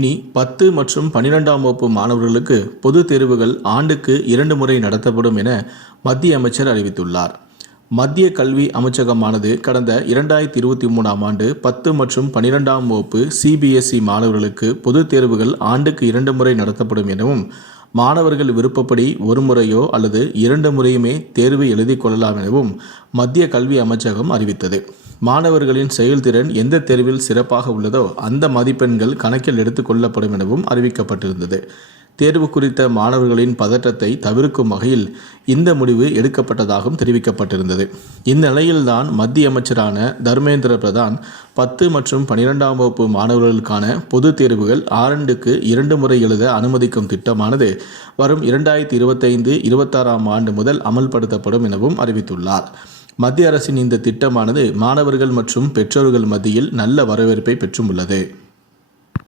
இனி பத்து மற்றும் பனிரெண்டாம் வகுப்பு மாணவர்களுக்கு பொதுத் தேர்வுகள் ஆண்டுக்கு இரண்டு முறை நடத்தப்படும் என மத்திய அமைச்சர் அறிவித்துள்ளார். மத்திய கல்வி அமைச்சகமானது கடந்த இரண்டாயிரத்தி இருபத்தி மூணாம் ஆண்டு பத்து மற்றும் பனிரெண்டாம் வகுப்பு சிபிஎஸ்இ மாணவர்களுக்கு பொதுத் தேர்வுகள் ஆண்டுக்கு இரண்டு முறை நடத்தப்படும் எனவும் மாணவர்கள் விருப்பப்படி ஒரு முறையோ அல்லது இரண்டு முறையுமே தேர்வு எழுதிக் கொள்ளலாம் எனவும் மத்திய கல்வி அமைச்சகம் அறிவித்தது. மாணவர்களின் செயல்திறன் எந்த தேர்வில் சிறப்பாக உள்ளதோ அந்த மதிப்பெண்கள் கணக்கில் எடுத்துக்கொள்ளப்படும் எனவும் அறிவிக்கப்பட்டிருந்தது. தேர்வு குறித்த மாணவர்களின் பதற்றத்தை தவிர்க்கும் வகையில் இந்த முடிவு எடுக்கப்பட்டதாகவும் தெரிவிக்கப்பட்டிருந்தது. இந்நிலையில்தான் மத்திய அமைச்சரான தர்மேந்திர பிரதான் பத்து மற்றும் பனிரெண்டாம் வகுப்பு மாணவர்களுக்கான பொதுத் தேர்வுகள் ஆரண்டுக்கு இரண்டு முறை எழுத அனுமதிக்கும் திட்டமானது வரும் இரண்டாயிரத்தி இருபத்தைந்து இருபத்தாறாம் ஆண்டு முதல் அமல்படுத்தப்படும் எனவும் அறிவித்துள்ளார். மத்திய அரசின் இந்த திட்டமானது மாணவர்கள் மற்றும் பெற்றோர்கள் மத்தியில் நல்ல வரவேற்பை பெற்றும் உள்ளது